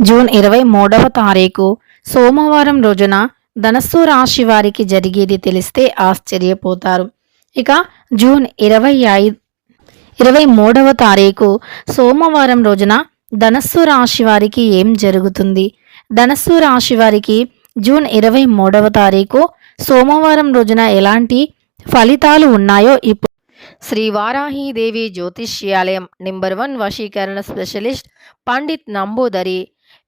June ఇరవై మూడవ తారీఖు సోమవారం రోజున ధనస్సు రాశి వారికి జరిగేది తెలిస్తే ఆశ్చర్యపోతారు. ఇక జూన్ ఇరవై ఐదు ఇరవై మూడవ తారీఖు సోమవారం రోజున ధనస్సు రాశి వారికి ఏం జరుగుతుంది? ధనస్సు రాశి వారికి జూన్ ఇరవై మూడవ తారీఖు సోమవారం రోజున ఎలాంటి ఫలితాలు ఉన్నాయో ఇప్పుడు శ్రీ వారాహీదేవి జ్యోతిష్యాలయం నెంబర్ వన్ వశీకరణ స్పెషలిస్ట్ పండిత్ నంబూదరి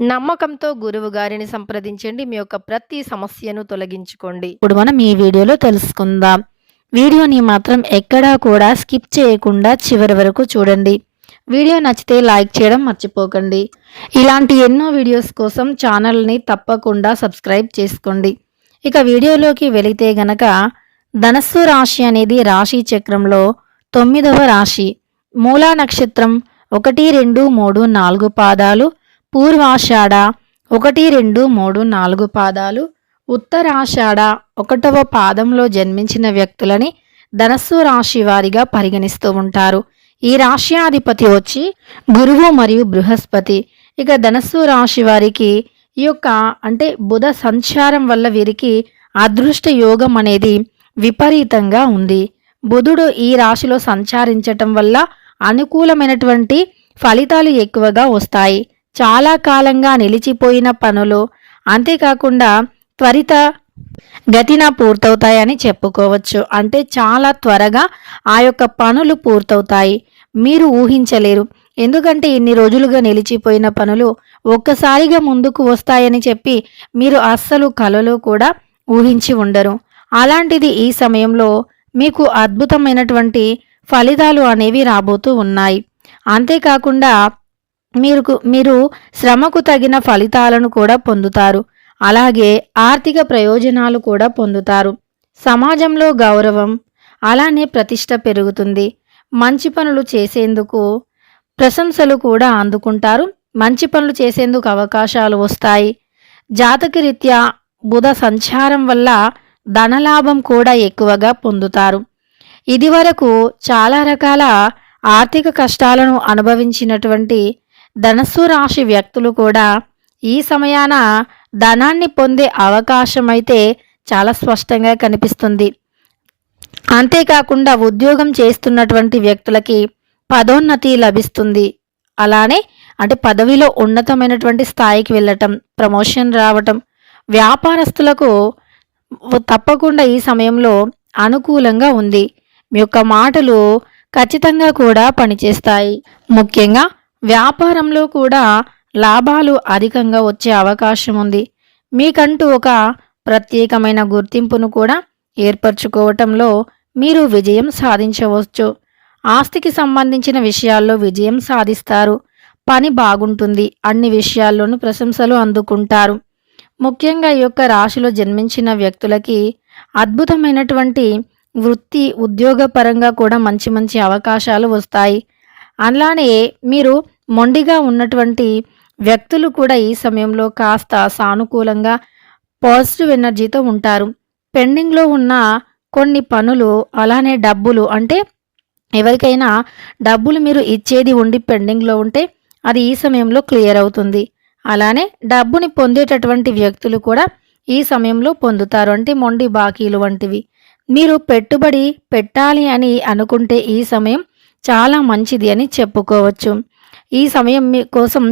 నమ్మకంతో గురువు గారిని సంప్రదించండి. మీ యొక్క ప్రతి సమస్యను తొలగించుకోండి. ఇప్పుడు మనం ఈ వీడియోలో తెలుసుకుందాం. వీడియోని మాత్రం ఎక్కడా కూడా స్కిప్ చేయకుండా చివరి వరకు చూడండి. వీడియో నచ్చితే లైక్ చేయడం మర్చిపోకండి. ఇలాంటి ఎన్నో వీడియోస్ కోసం ఛానల్ని తప్పకుండా సబ్స్క్రైబ్ చేసుకోండి. ఇక వీడియోలోకి వెళితే గనక ధనస్సు రాశి అనేది రాశి చక్రంలో తొమ్మిదవ రాశి. మూలా నక్షత్రం ఒకటి రెండు మూడు నాలుగు పాదాలు. పూర్వాషాఢ ఒకటి రెండు మూడు నాలుగు పాదాలు. ఉత్తరాషాఢ ఒకటవ పాదంలో జన్మించిన వ్యక్తులని ధనస్సు రాశి వారిగా పరిగణిస్తూ ఉంటారు. ఈ రాశ్యాధిపతి వచ్చి గురువు మరియు బృహస్పతి. ఇక ధనస్సు రాశి వారికి ఈ యొక్క అంటే బుధ సంచారం వల్ల వీరికి అదృష్ట యోగం అనేది విపరీతంగా ఉంది. బుధుడు ఈ రాశిలో సంచారించటం వల్ల అనుకూలమైనటువంటి ఫలితాలు ఎక్కువగా వస్తాయి. చాలా కాలంగా నిలిచిపోయిన పనులు అంతేకాకుండా త్వరిత గతిన పూర్తవుతాయని చెప్పుకోవచ్చు. అంటే చాలా త్వరగా ఆ యొక్క పనులు పూర్తవుతాయి. మీరు ఊహించలేరు. ఎందుకంటే ఇన్ని రోజులుగా నిలిచిపోయిన పనులు ఒక్కసారిగా ముందుకు వస్తాయని చెప్పి మీరు అస్సలు కలలో కూడా ఊహించి ఉండరు. అలాంటిది ఈ సమయంలో మీకు అద్భుతమైనటువంటి ఫలితాలు అనేవి రాబోతూ ఉన్నాయి. అంతేకాకుండా మీరు మీరు శ్రమకు తగిన ఫలితాలను కూడా పొందుతారు. అలాగే ఆర్థిక ప్రయోజనాలు కూడా పొందుతారు. సమాజంలో గౌరవం అలానే ప్రతిష్ట పెరుగుతుంది. మంచి పనులు చేసేందుకు ప్రశంసలు కూడా అందుకుంటారు. మంచి పనులు చేసేందుకు అవకాశాలు వస్తాయి. జాతకరీత్యా బుధ సంచారం వల్ల ధనలాభం కూడా ఎక్కువగా పొందుతారు. ఇదివరకు చాలా రకాల ఆర్థిక కష్టాలను అనుభవించినటువంటి ధనస్సు రాశి వ్యక్తులు కూడా ఈ సమయాన ధనాన్ని పొందే అవకాశం అయితే చాలా స్పష్టంగా కనిపిస్తుంది. అంతేకాకుండా ఉద్యోగం చేస్తున్నటువంటి వ్యక్తులకి పదోన్నతి లభిస్తుంది. అలానే అంటే పదవిలో ఉన్నతమైనటువంటి స్థాయికి వెళ్ళటం ప్రమోషన్ రావటం వ్యాపారస్తులకు తప్పకుండా ఈ సమయంలో అనుకూలంగా ఉంది. మీ యొక్క మాటలు ఖచ్చితంగా కూడా పనిచేస్తాయి. ముఖ్యంగా వ్యాపారంలో కూడా లాభాలు అధికంగా వచ్చే అవకాశం ఉంది. మీకంటూ ఒక ప్రత్యేకమైన గుర్తింపును కూడా ఏర్పరచుకోవటంలో మీరు విజయం సాధించవచ్చు. ఆస్తికి సంబంధించిన విషయాల్లో విజయం సాధిస్తారు. పని బాగుంటుంది. అన్ని విషయాల్లోనూ ప్రశంసలు అందుకుంటారు. ముఖ్యంగా ఈ యొక్క రాశిలో జన్మించిన వ్యక్తులకి అద్భుతమైనటువంటి వృత్తి ఉద్యోగపరంగా కూడా మంచి మంచి అవకాశాలు వస్తాయి. అలానే మీరు మొండిగా ఉన్నటువంటి వ్యక్తులు కూడా ఈ సమయంలో కాస్త సానుకూలంగా పాజిటివ్ ఎనర్జీతో ఉంటారు. పెండింగ్లో ఉన్న కొన్ని పనులు అలానే డబ్బులు అంటే ఎవరికైనా డబ్బులు మీరు ఇచ్చేది ఉండి పెండింగ్లో ఉంటే అది ఈ సమయంలో క్లియర్ అవుతుంది. అలానే డబ్బుని పొందేటటువంటి వ్యక్తులు కూడా ఈ సమయంలో పొందుతారు. అంటే మొండి బాకీలు వంటివి. మీరు పెట్టుబడి పెట్టాలి అని అనుకుంటే ఈ సమయం చాలా మంచిది అని చెప్పుకోవచ్చు. ఈ సమయం మీ కోసం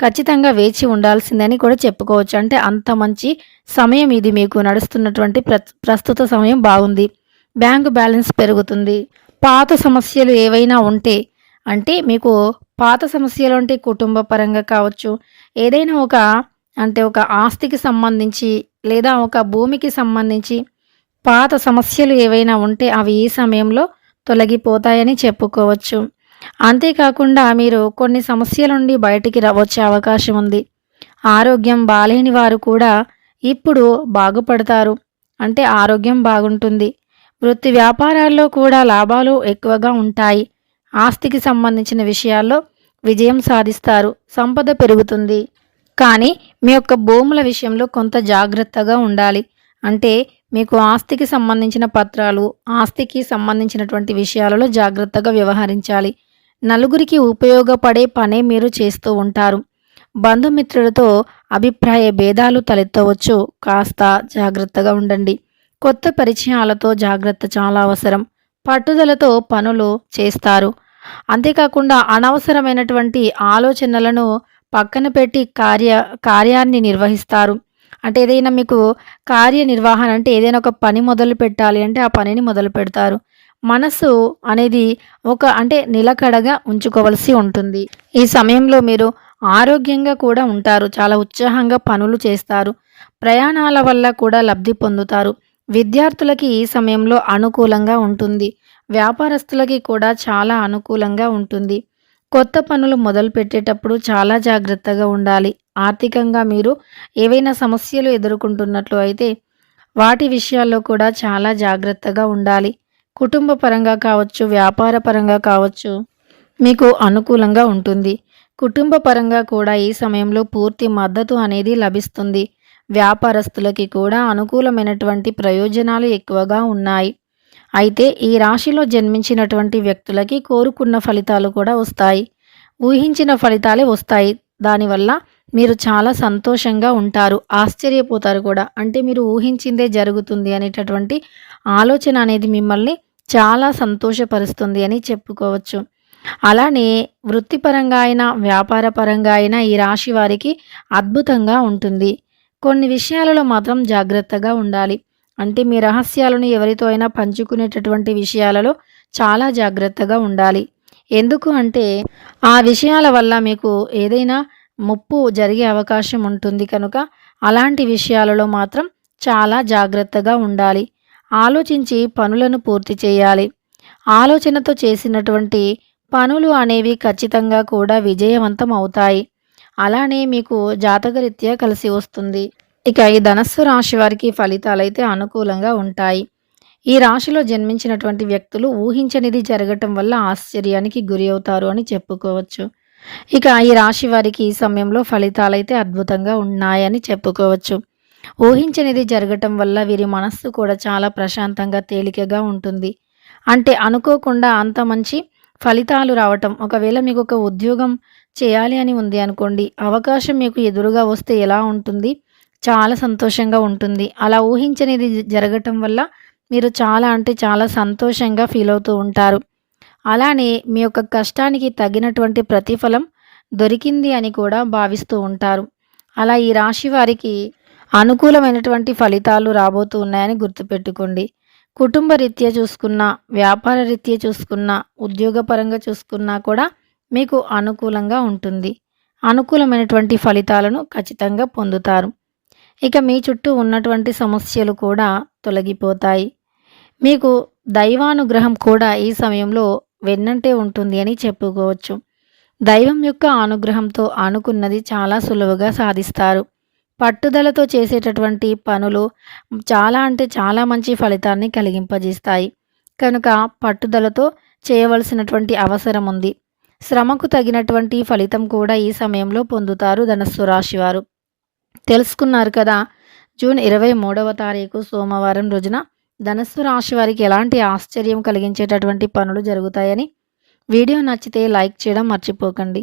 ఖచ్చితంగా వేచి ఉండాల్సిందని కూడా చెప్పుకోవచ్చు. అంటే అంత మంచి సమయం ఇది మీకు. నడుస్తున్నటువంటి ప్ర ప్రస్తుత సమయం బాగుంది. బ్యాంకు బ్యాలెన్స్ పెరుగుతుంది. పాత సమస్యలు ఏవైనా ఉంటే అంటే మీకు పాత సమస్యలు అంటే కుటుంబ పరంగా కావచ్చు ఏదైనా ఒక అంటే ఒక ఆస్తికి సంబంధించి లేదా ఒక భూమికి సంబంధించి పాత సమస్యలు ఏవైనా ఉంటే అవి ఈ సమయంలో తొలగిపోతాయని చెప్పుకోవచ్చు. అంతేకాకుండా మీరు కొన్ని సమస్యల నుండి బయటికి వచ్చే అవకాశం ఉంది. ఆరోగ్యం బాలేని వారు కూడా ఇప్పుడు బాగుపడతారు. అంటే ఆరోగ్యం బాగుంటుంది. వృత్తి వ్యాపారాల్లో కూడా లాభాలు ఎక్కువగా ఉంటాయి. ఆస్తికి సంబంధించిన విషయాల్లో విజయం సాధిస్తారు. సంపద పెరుగుతుంది. కానీ మీ యొక్క భూముల విషయంలో కొంత జాగ్రత్తగా ఉండాలి. అంటే మీకు ఆస్తికి సంబంధించిన పత్రాలు ఆస్తికి సంబంధించినటువంటి విషయాలలో జాగ్రత్తగా వ్యవహరించాలి. నలుగురికి ఉపయోగపడే పనే మీరు చేస్తూ ఉంటారు. బంధుమిత్రులతో అభిప్రాయ భేదాలు తలెత్తవచ్చు. కాస్త జాగ్రత్తగా ఉండండి. కొత్త పరిచయాలతో జాగ్రత్త చాలా అవసరం. పట్టుదలతో పనులు చేస్తారు. అంతేకాకుండా అనవసరమైనటువంటి ఆలోచనలను పక్కన పెట్టి కార్య కార్యాన్ని నిర్వహిస్తారు. అంటే ఏదైనా మీకు కార్యనిర్వహణ అంటే ఏదైనా ఒక పని మొదలు పెట్టాలి అంటే ఆ పనిని మొదలు పెడతారు. మనసు అనేది ఒక అంటే నిలకడగా ఉంచుకోవలసి ఉంటుంది. ఈ సమయంలో మీరు ఆరోగ్యంగా కూడా ఉంటారు. చాలా ఉత్సాహంగా పనులు చేస్తారు. ప్రయాణాల వల్ల కూడా లబ్ధి పొందుతారు. విద్యార్థులకి ఈ సమయంలో అనుకూలంగా ఉంటుంది. వ్యాపారస్తులకి కూడా చాలా అనుకూలంగా ఉంటుంది. కొత్త పనులు మొదలు పెట్టేటప్పుడు చాలా జాగ్రత్తగా ఉండాలి. ఆర్థికంగా మీరు ఏవైనా సమస్యలు ఎదుర్కొంటున్నట్లు అయితే వాటి విషయాల్లో కూడా చాలా జాగ్రత్తగా ఉండాలి. కుటుంబ పరంగా కావచ్చు వ్యాపార పరంగా కావచ్చు మీకు అనుకూలంగా ఉంటుంది. కుటుంబ పరంగా కూడా ఈ సమయంలో పూర్తి మద్దతు అనేది లభిస్తుంది. వ్యాపారస్తులకి కూడా అనుకూలమైనటువంటి ప్రయోజనాలు ఎక్కువగా ఉన్నాయి. అయితే ఈ రాశిలో జన్మించినటువంటి వ్యక్తులకి కోరుకున్న ఫలితాలు కూడా వస్తాయి. ఊహించిన ఫలితాలే వస్తాయి. దానివల్ల మీరు చాలా సంతోషంగా ఉంటారు. ఆశ్చర్యపోతారు కూడా. అంటే మీరు ఊహించిందే జరుగుతుంది అనేటటువంటి ఆలోచన అనేది మిమ్మల్ని చాలా సంతోషపరుస్తుంది అని చెప్పుకోవచ్చు. అలానే వృత్తిపరంగా అయినా వ్యాపార పరంగా అయినా ఈ రాశి వారికి అద్భుతంగా ఉంటుంది. కొన్ని విషయాలలో మాత్రం జాగ్రత్తగా ఉండాలి. అంటే మీ రహస్యాలను ఎవరితో అయినా పంచుకునేటటువంటి విషయాలలో చాలా జాగ్రత్తగా ఉండాలి. ఎందుకు అంటే ఆ విషయాల వల్ల మీకు ఏదైనా ముప్పు జరిగే అవకాశం ఉంటుంది కనుక అలాంటి విషయాలలో మాత్రం చాలా జాగ్రత్తగా ఉండాలి. ఆలోచించి పనులను పూర్తి చేయాలి. ఆలోచనతో చేసినటువంటి పనులు అనేవి ఖచ్చితంగా కూడా విజయవంతం అవుతాయి. అలానే మీకు జాతకరీత్యా కలిసి వస్తుంది. ఇక ఈ ధనస్సు రాశి వారికి ఫలితాలైతే అనుకూలంగా ఉంటాయి. ఈ రాశిలో జన్మించినటువంటి వ్యక్తులు ఊహించనిది జరగటం వల్ల ఆశ్చర్యానికి గురి అవుతారు అని చెప్పుకోవచ్చు. ఇక ఈ రాశి వారికి ఈ సమయంలో ఫలితాలైతే అద్భుతంగా ఉన్నాయని చెప్పుకోవచ్చు. ఊహించనిది జరగటం వల్ల వీరి మనస్సు కూడా చాలా ప్రశాంతంగా తేలికగా ఉంటుంది. అంటే అనుకోకుండా అంత మంచి ఫలితాలు రావటం ఒకవేళ మీకు ఒక ఉద్యోగం చేయాలి అని ఉంది అనుకోండి అవకాశం మీకు ఎదురుగా వస్తే ఎలా ఉంటుంది? చాలా సంతోషంగా ఉంటుంది. అలా ఊహించనిది జరగటం వల్ల మీరు చాలా అంటే చాలా సంతోషంగా ఫీల్ అవుతూ ఉంటారు. అలానే మీ యొక్క కష్టానికి తగినటువంటి ప్రతిఫలం దొరికింది అని కూడా భావిస్తూ ఉంటారు. అలా ఈ రాశి వారికి అనుకూలమైనటువంటి ఫలితాలు రాబోతూ ఉన్నాయని గుర్తుపెట్టుకోండి. కుటుంబ రీత్యా చూసుకున్నా వ్యాపార రీత్యా చూసుకున్నా ఉద్యోగపరంగా చూసుకున్నా కూడా మీకు అనుకూలంగా ఉంటుంది. అనుకూలమైనటువంటి ఫలితాలను ఖచ్చితంగా పొందుతారు. ఇక మీ చుట్టూ ఉన్నటువంటి సమస్యలు కూడా తొలగిపోతాయి. మీకు దైవానుగ్రహం కూడా ఈ సమయంలో వెన్నంటే ఉంటుంది అని చెప్పుకోవచ్చు. దైవం యొక్క అనుగ్రహంతో అనుకున్నది చాలా సులువుగా సాధిస్తారు. పట్టుదలతో చేసేటటువంటి పనులు చాలా అంటే చాలా మంచి ఫలితాన్ని కలిగింపజేస్తాయి. కనుక పట్టుదలతో చేయవలసినటువంటి అవసరం ఉంది. శ్రమకు తగినటువంటి ఫలితం కూడా ఈ సమయంలో పొందుతారు ధనస్సు రాశివారు తెలుసుకున్నారు కదా జూన్ ఇరవై మూడవ తారీఖు సోమవారం రోజున ధనస్సు రాశి వారికి ఎలాంటి ఆశ్చర్యం కలిగించేటటువంటి పనులు జరుగుతాయని వీడియో నచ్చితే లైక్ చేయడం మర్చిపోకండి.